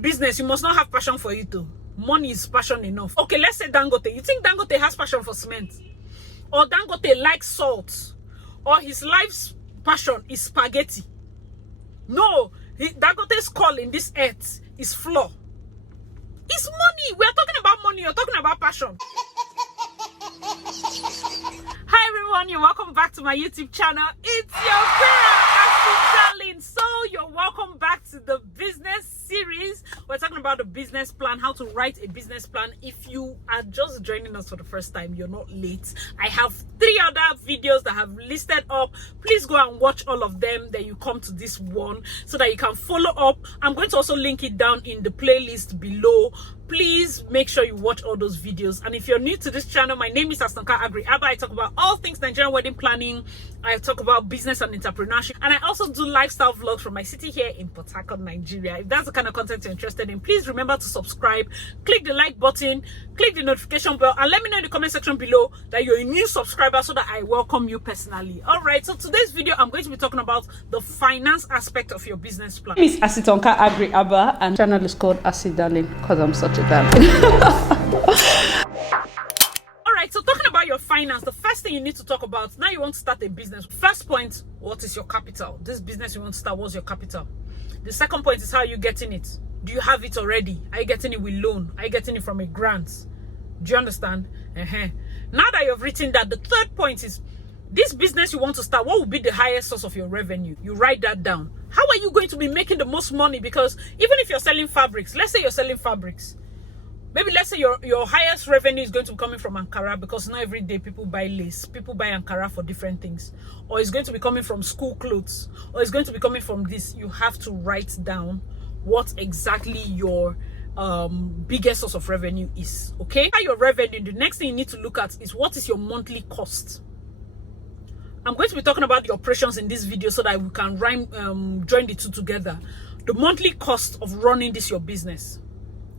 business, you must not have passion for it too. Money is passion enough. Okay, let's say Dangote. You think Dangote has passion for cement? Or Dangote likes salt? Or his life's passion is spaghetti? No, Dangote's call in this earth is flour. It's money. We're talking about money. You're talking about passion. Hi everyone, you're welcome back to my YouTube channel. It's your girl, Darlynss. So you're welcome back to the business series. We're talking about the business plan, how to write a business plan. If you are just joining us for the first time, you're not late. I have 3 other videos that have listed up. Please go and watch all of them. Then you come to this one so that you can follow up. I'm going to also link it down in the playlist below. Please make sure you watch all those videos. And if you're new to this channel, my name is Astonka Agri Abba. I talk about all things Nigerian wedding planning. I talk about business and entrepreneurship. And I also do lifestyle vlogs from my city here in Port Harcourt, Nigeria. If that's the kind of content you're interested in, please remember to subscribe, click the like button, click the notification bell, and let me know in the comment section below that you're a new subscriber so that I welcome you personally. All right, so today's video, I'm going to be talking about the finance aspect of your business plan. My name is Astonka Agri Abba, and channel is called Darlynss because I'm such a darling. Alright, so talking about your finance, the first thing you need to talk about, now you want to start a business. First point, what is your capital? This business you want to start, what's your capital? The second point is how you're getting it. Do you have it already? Are you getting it with loan? Are you getting it from a grant? Do you understand? Now that you've written that, the third point is this business you want to start, what will be the highest source of your revenue? You write that down. How are you going to be making the most money? Because even if you're selling fabrics, let's say you're selling fabrics, maybe let's say your highest revenue is going to be coming from Ankara, because not every day people buy lace. People buy Ankara for different things. Or it's going to be coming from school clothes. Or it's going to be coming from this. You have to write down what exactly your biggest source of revenue is. Okay? Your revenue, the next thing you need to look at is what is your monthly cost. I'm going to be talking about the operations in this video so that we can join the two together. The monthly cost of running this your business.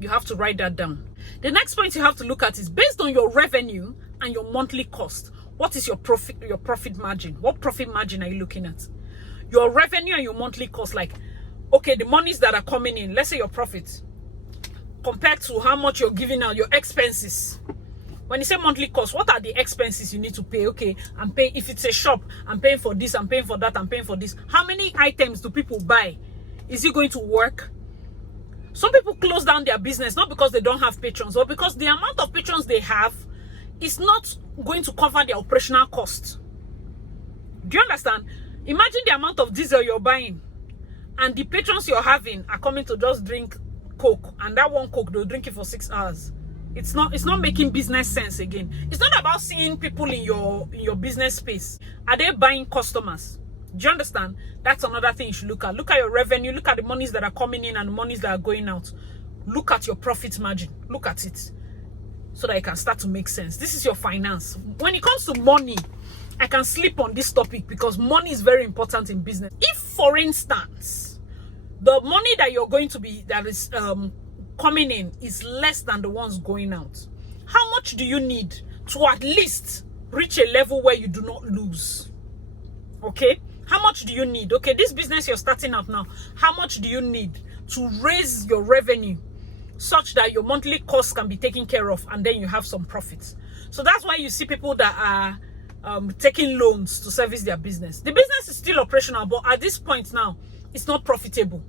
You have to write that down. The next point you have to look at is based on your revenue and your monthly cost. What is your profit margin? What profit margin are you looking at? Your revenue and your monthly cost, like, okay, the monies that are coming in, let's say your profit, compared to how much you're giving out, your expenses. When you say monthly cost, what are the expenses you need to pay? Okay, I'm paying, if it's a shop, I'm paying for this, I'm paying for that, I'm paying for this. How many items do people buy? Is it going to work? Some people close down their business, not because they don't have patrons, or because the amount of patrons they have is not going to cover their operational cost. Do you understand? Imagine the amount of diesel you're buying, and the patrons you're having are coming to just drink Coke, and that one Coke, they'll drink it for 6 hours. It's not making business sense again. It's not about seeing people in your business space. Are they buying customers? Do you understand? That's another thing you should look at. Look at your revenue, look at the monies that are coming in and the monies that are going out. Look at your profit margin. Look at it so that it can start to make sense. This is your finance. When it comes to money, I can sleep on this topic because money is very important in business. If, for instance, the money that you're going to be, that is coming in is less than the ones going out, how much do you need to at least reach a level where you do not lose? Okay, how much do you need? Okay, this business you're starting out now, how much do you need to raise your revenue such that your monthly costs can be taken care of and then you have some profits? So that's why you see people that are taking loans to service their business. The business is still operational, but at this point now, it's not profitable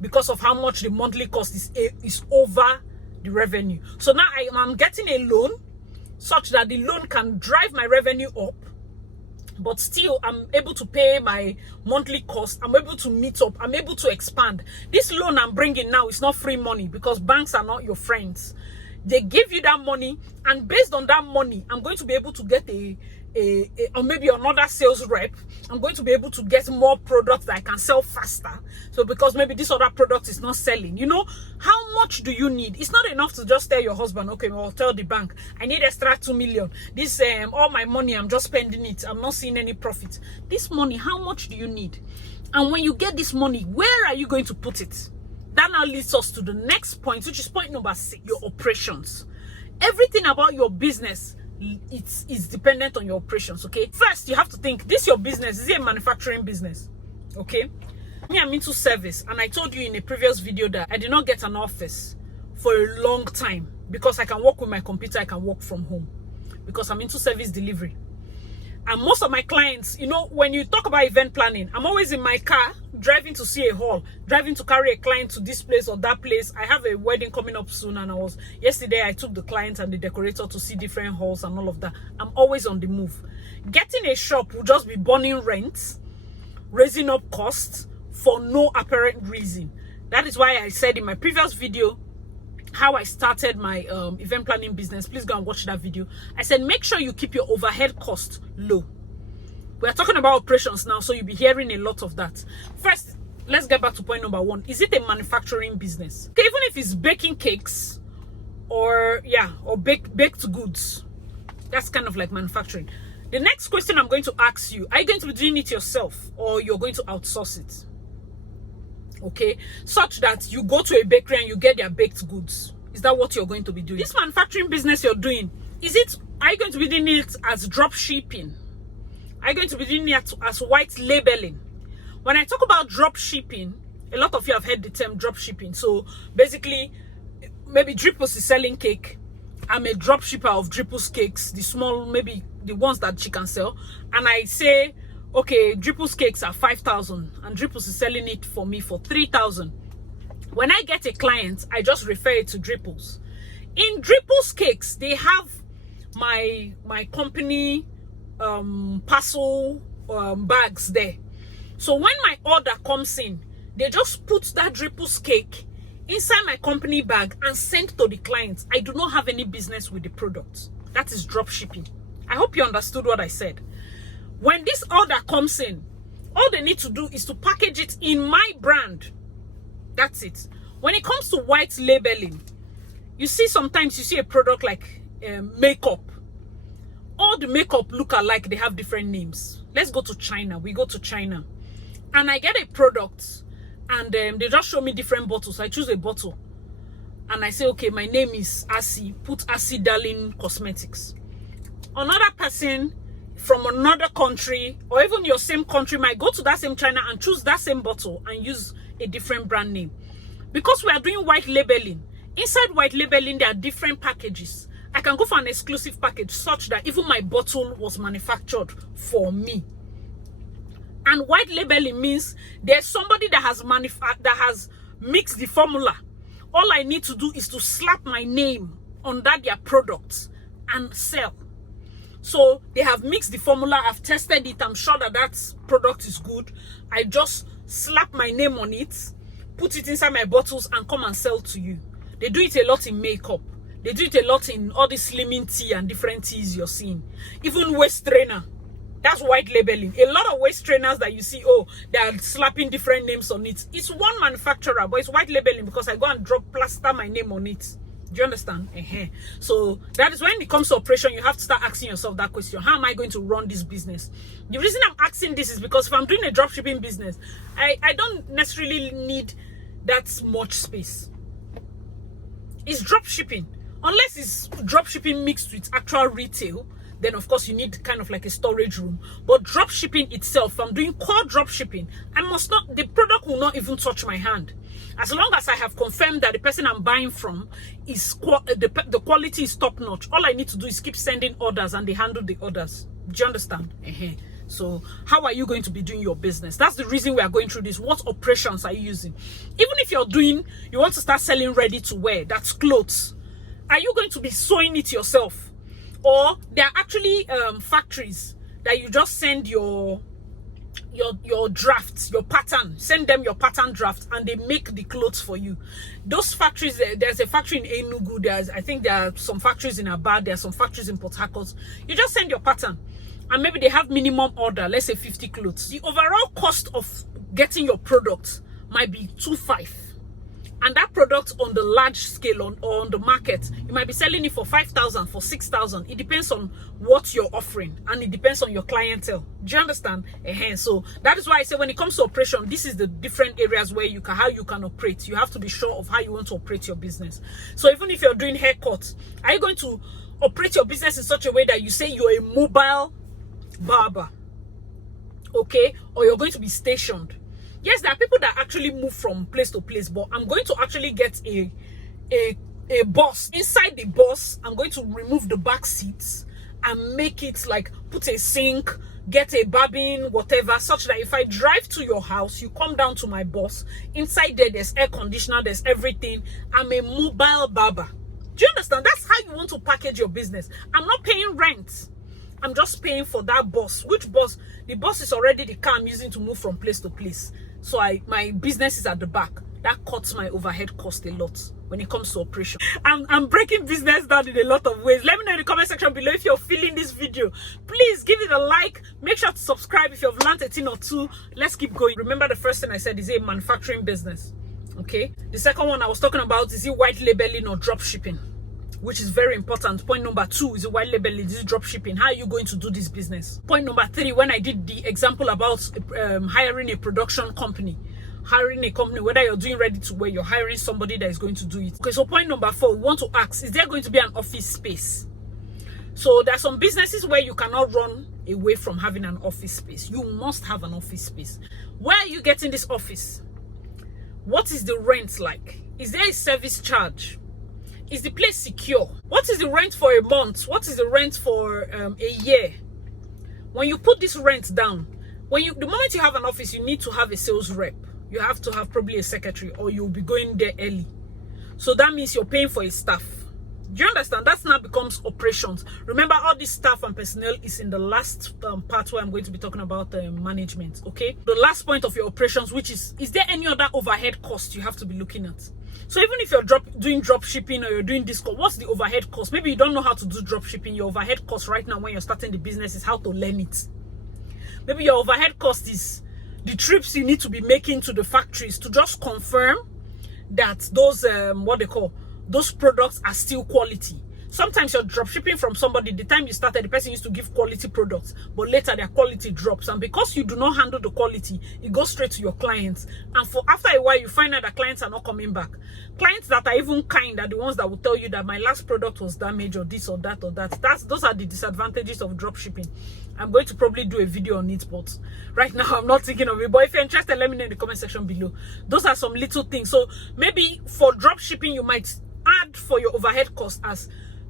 because of how much the monthly cost is over the revenue. So now I'm getting a loan such that the loan can drive my revenue up, but still I'm able to pay my monthly cost. I'm able to meet up. I'm able to expand. This loan I'm bringing now is not free money because banks are not your friends. They give you that money, and based on that money, I'm going to be able to get or maybe another sales rep. I'm going to be able to get more products that I can sell faster. So because maybe this other product is not selling, you know, how much do you need? It's not enough to just tell your husband, okay, well, tell the bank, I need extra 2 million. This, all my money, I'm just spending it. I'm not seeing any profit. This money, how much do you need? And when you get this money, where are you going to put it? That now leads us to the next point, which is point number 6, your operations. Everything about your business, it's dependent on your operations. Okay, first you have to think, this your business, is it a manufacturing business? Okay, Me, I'm into service, and I told you in a previous video that I did not get an office for a long time because I can work with my computer, I can work from home because I'm into service delivery. And most of my clients, you know, when you talk about event planning, I'm always in my car driving to see a hall, driving to carry a client to this place or that place. I have a wedding coming up soon, and yesterday I took the client and the decorator to see different halls and all of that. I'm always on the move. Getting a shop will just be burning rent, raising up costs for no apparent reason. That is why I said in my previous video how I started my event planning business. Please go and watch that video. I said make sure you keep your overhead cost low. We are talking about operations now, so you'll be hearing a lot of that. First, let's get back to point number one. Is it a manufacturing business? Okay, even if it's baking cakes or baked goods, that's kind of like manufacturing. The next question I'm going to ask you, are you going to be doing it yourself or you're going to outsource it? Okay, such that you go to a bakery and you get their baked goods. Is that what you're going to be doing? This manufacturing business you're doing, are you going to be doing it as drop shipping? Are you going to be doing it as white labeling? When I talk about drop shipping, a lot of you have heard the term drop shipping. So basically, maybe Darlynss is selling cake. I'm a drop shipper of Darlynss cakes, the small, maybe the ones that she can sell. And I say, okay, Darlynss cakes are 5,000 and Darlynss is selling it for me for 3,000. When I get a client, I just refer it to Darlynss. In Darlynss cakes, they have my company parcel bags there. So when my order comes in, they just put that Darlynss cake inside my company bag and send to the client. I do not have any business with the product. That is drop shipping. I hope you understood what I said. When this order comes in, all they need to do is to package it in my brand. That's it. When it comes to white labeling, sometimes you see a product like makeup. All the makeup look alike, they have different names. Let's go to China. We go to China and I get a product and they just show me different bottles. I choose a bottle and I say, okay, my name is Asi, put Asi Darlynss Cosmetics. Another person from another country or even your same country might go to that same China and choose that same bottle and use a different brand name. Because we are doing white labeling, inside white labeling there are different packages. I can go for an exclusive package such that even my bottle was manufactured for me. And white labeling means there's somebody that has mixed the formula. All I need to do is to slap my name on their products and sell. So they have mixed the formula, I've tested it, I'm sure that product is good. I just slap my name on it, put it inside my bottles and come and sell to you. They do it a lot in makeup. They do it a lot in all the slimming tea and different teas you're seeing. Even waist trainer. That's white labeling. A lot of waist trainers that you see, they are slapping different names on it. It's one manufacturer, but it's white labeling because I go and plaster my name on it. Do you understand? So that is when it comes to operation, you have to start asking yourself that question. How am I going to run this business? The reason I'm asking this is because if I'm doing a dropshipping business, I don't necessarily need that much space. It's dropshipping. Unless it's dropshipping mixed with actual retail, then of course you need kind of like a storage room. But dropshipping itself, if I'm doing core dropshipping, the product will not even touch my hand. As long as I have confirmed that the person I'm buying from is the quality is top notch, all I need to do is keep sending orders and they handle the orders. Do you understand? So how are you going to be doing your business? That's the reason we are going through this. What operations are you using? Even if you want to start selling ready to wear, that's clothes. Are you going to be sewing it yourself? Or there are actually factories that you just send your drafts, your pattern, send them your pattern draft and they make the clothes for you. Those factories, there's a factory in Enugu, I think there are some factories in Aba, there are some factories in Port Harcourt. You just send your pattern and maybe they have minimum order, let's say 50 clothes. The overall cost of getting your product might be 2,500. And that product on the large scale or on the market, you might be selling it for 5,000, for 6,000. It depends on what you're offering and it depends on your clientele. Do you understand? So that is why I say when it comes to operation, this is the different areas where how you can operate. You have to be sure of how you want to operate your business. So even if you're doing haircuts, are you going to operate your business in such a way that you say you're a mobile barber? Okay? Or you're going to be stationed? Yes, there are people that actually move from place to place, but I'm going to actually get a bus. Inside the bus, I'm going to remove the back seats and make it like, put a sink, get a barbing, whatever, such that if I drive to your house, you come down to my bus. Inside there's air conditioner, there's everything. I'm a mobile barber. Do you understand? That's how you want to package your business. I'm not paying rent. I'm just paying for that bus. Which bus? The bus is already the car I'm using to move from place to place. So my business is at the back. That cuts my overhead cost a lot when it comes to operation. I'm breaking business down in a lot of ways. Let me know in the comment section below if you're feeling this video. Please give it a like. Make sure to subscribe if you've learned a thing or two. Let's keep going. Remember, the first thing I said is a manufacturing business. Okay. The second one I was talking about is white labeling or drop shipping, which is very important. Point number 2 is white labeling, is drop shipping. How are you going to do this business? Point number 3, when I did the example about hiring a production company, hiring a company, whether you're doing ready to wear, you're hiring somebody that is going to do it. Okay, so point number 4, we want to ask, is there going to be an office space? So there are some businesses where you cannot run away from having an office space. You must have an office space. Where are you getting this office? What is the rent like? Is there a service charge? Is the place secure? What is the rent for a month? What is the rent for a year? When you put this rent down, the moment you have an office, you need to have a sales rep. You have to have probably a secretary, or you'll be going there early. So that means you're paying for a staff. Do you understand? That now becomes operations. Remember, all this staff and personnel is in the last part where I'm going to be talking about management. Okay, the last point of your operations, which is there any other overhead cost you have to be looking at? So even if you're doing drop shipping, or you're doing this, what's the overhead cost? Maybe you don't know how to do drop shipping. Your overhead cost right now when you're starting the business is how to learn it. Maybe your overhead cost is the trips you need to be making to the factories to just confirm that those those products are still quality. Sometimes you're drop shipping from somebody. The time you started, the person used to give quality products, but later their quality drops, and because you do not handle the quality, it goes straight to your clients. And after a while, you find out that clients are not coming back. Clients that are even kind are the ones that will tell you that my last product was damaged, or this or that or that. Those are the disadvantages of drop shipping. I'm going to probably do a video on it, but right now I'm not thinking of it. But if you're interested, let me know in the comment section below. Those are some little things. So maybe for drop shipping, you might add for your overhead cost as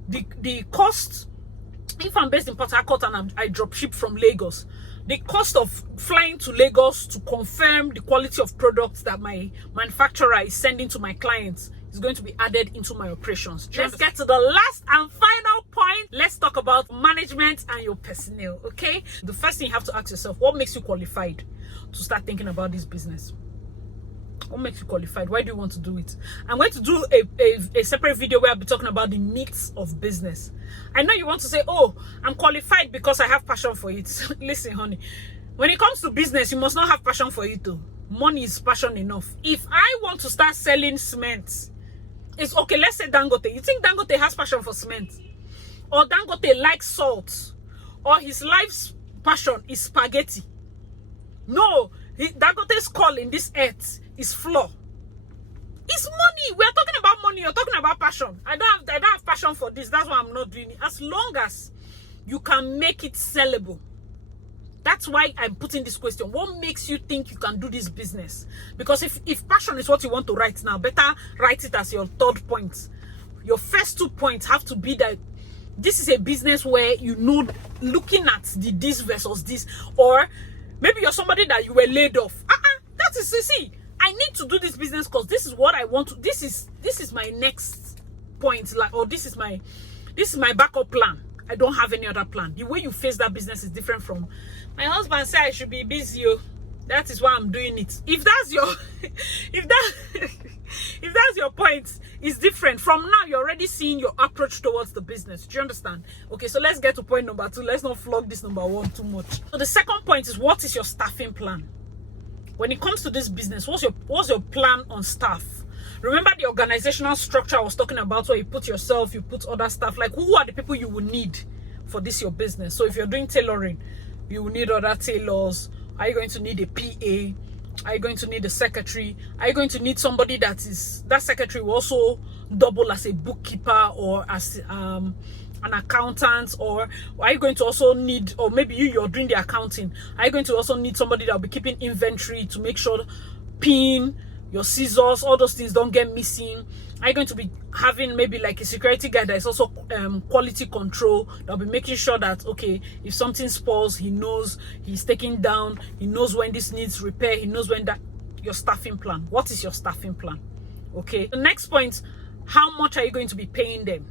the cost. If I'm based in Port Harcourt and I drop ship from Lagos, the cost of flying to Lagos to confirm the quality of products that my manufacturer is sending to my clients is going to be added into my operations. Let's get to the last and final point. Let's talk about management and your personnel. Okay, the first thing you have to ask yourself, what makes you qualified to start thinking about this business? What makes you qualified? Why do you want to do it? I'm going to do a separate video where I'll be talking about the needs of business. I know you want to say, oh, I'm qualified because I have passion for it. Listen, honey, when it comes to business, you must not have passion for it too. Money is passion enough. If I want to start selling cement, it's okay. Let's say Dangote. You think Dangote has passion for cement? Or Dangote likes salt? Or his life's passion is spaghetti? No, Dangote's call in this earth is flour. It's money. We're talking about money. You're talking about passion. I don't have passion for this. That's why I'm not doing it. As long as you can make it sellable. That's why I'm putting this question. What makes you think you can do this business? Because if passion is what you want to write now, better write it as your third point. Your first 2 points have to be that this is a business where you know, looking at the this versus this, or maybe you're somebody that you were laid off. That is, you see, I need to do this business because this is what I want to. This is my next point, like, or this is my backup plan. I don't have any other plan. The way you face that business is different from my husband said I should be busy. That is why I'm doing it. If that's your if that's your point, it's different. From now, you're already seeing your approach towards the business. Do you understand? Okay, so let's get to point number 2. Let's not flog this number 1 too much. So the second point is, what is your staffing plan? When it comes to this business, what's your plan on staff? Remember the organizational structure I was talking about, where you put yourself, you put other staff. Like, who are the people you will need for this your business? So if you're doing tailoring, you will need other tailors. Are you going to need a PA? Are you going to need a secretary? Are you going to need somebody that secretary will also double as a bookkeeper or as an accountant, or are you going to also need, or maybe you're doing the accounting, are you going to also need somebody that will be keeping inventory to make sure pin, your scissors, all those things don't get missing? Are you going to be having maybe like a security guy that is also quality control, that'll be making sure that, okay, if something spoils, he knows, he's taking down, he knows when this needs repair, he knows when that. Your staffing plan. What is your staffing plan? Okay. The next point, how much are you going to be paying them?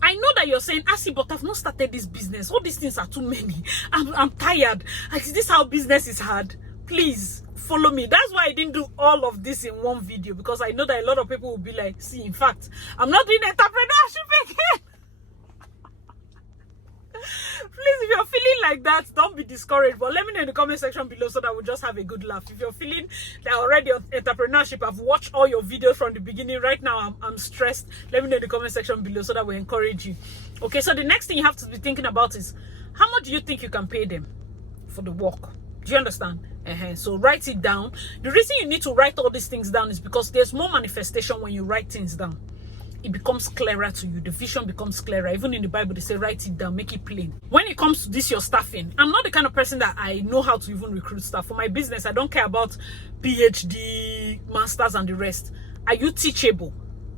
I know that you're saying, Asi, but I've not started this business. All these things are too many. I'm tired. Is this how business is hard? Please follow me. That's why I didn't do all of this in one video, because I know that a lot of people will be like, see, in fact, I'm not doing entrepreneurship again. Please, if you're feeling like that, don't be discouraged, but let me know in the comment section below so that we'll just have a good laugh. If you're feeling that already on entrepreneurship, I've watched all your videos from the beginning, right now I'm stressed, let me know in the comment section below so that we encourage you. Okay, so the next thing you have to be thinking about is, how much do you think you can pay them for the work? Do you understand? So write it down. The reason you need to write all these things down is because there's more manifestation when you write things down. It becomes clearer to you. The vision becomes clearer. Even in the Bible, they say, write it down, make it plain. When it comes to this, your staffing, I'm not the kind of person that I know how to even recruit staff. For my business, I don't care about PhD, masters, and the rest. Are you teachable?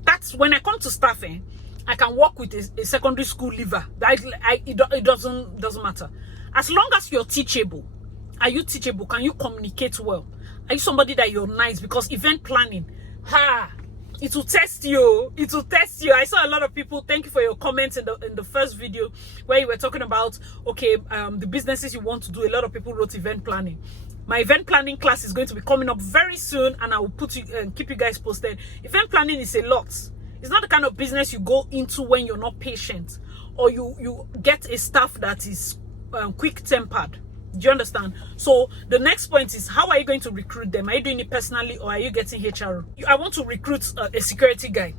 That's when I come to staffing, I can work with a secondary school leaver. It doesn't matter. As long as you're teachable. Are you teachable? Can you communicate well? Are you somebody that you're nice? Because event planning, it will test you. It will test you. I saw a lot of people. Thank you for your comments in the first video where you were talking about, okay, the businesses you want to do. A lot of people wrote event planning. My event planning class is going to be coming up very soon, and I will put you and keep you guys posted. Event planning is a lot. It's not the kind of business you go into when you're not patient, or you get a staff that is quick-tempered. Do you understand? So the next point is, how are you going to recruit them? Are you doing it personally, or are you getting HR? I want to recruit a security guy.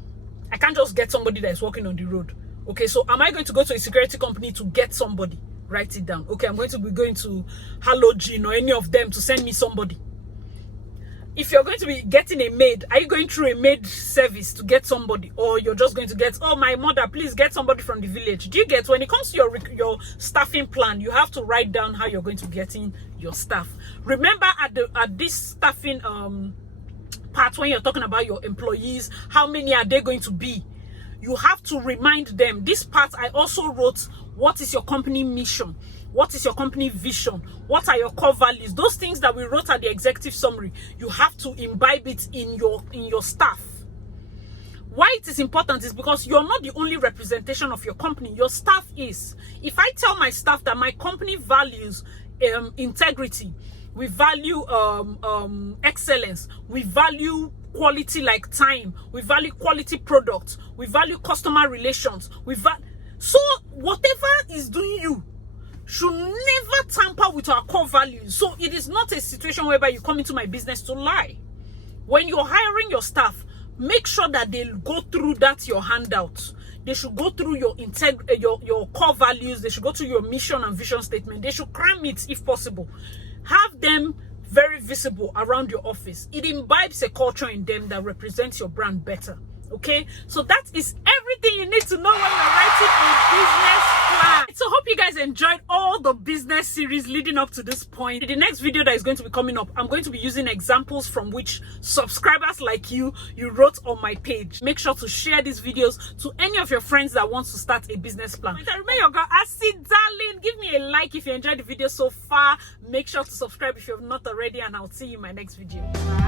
I can't just get somebody that is working on the road. Okay, so am I going to go to a security company to get somebody? Write it down. Okay, I'm going to be going to Halogen or any of them to send me somebody. If you're going to be getting a maid, are you going through a maid service to get somebody, or you're just going to get, oh, my mother, please get somebody from the village? Do you get? When it comes to your staffing plan, you have to write down how you're going to get in your staff. Remember at this staffing part, when you're talking about your employees, how many are they going to be? You have to remind them. This part I also wrote, what is your company mission? What is your company vision? What are your core values? Those things that we wrote at the executive summary, you have to imbibe it in your staff. Why it is important is because you're not the only representation of your company. Your staff is. If I tell my staff that my company values integrity, we value excellence, we value quality like time, we value quality products, we value customer relations, so whatever is doing you should never tamper with our core values. So it is not a situation whereby you come into my business to lie. When you're hiring your staff, make sure that they go through that your handout. They should go through your core values. They should go through your mission and vision statement. They should cram it if possible. Have them very visible around your office. It imbibes a culture in them that represents your brand better. Okay, so that is everything you need to know when you're writing a business plan. So hope you guys enjoyed all the business series leading up to this point. In the next video that is going to be coming up, I'm going to be using examples from which subscribers like you wrote on my page. Make sure to share these videos to any of your friends that wants to start a business plan. And remember your girl, Asi Darlynn. Give me a like if you enjoyed the video so far. Make sure to subscribe if you have not already, and I'll see you in my next video. Bye.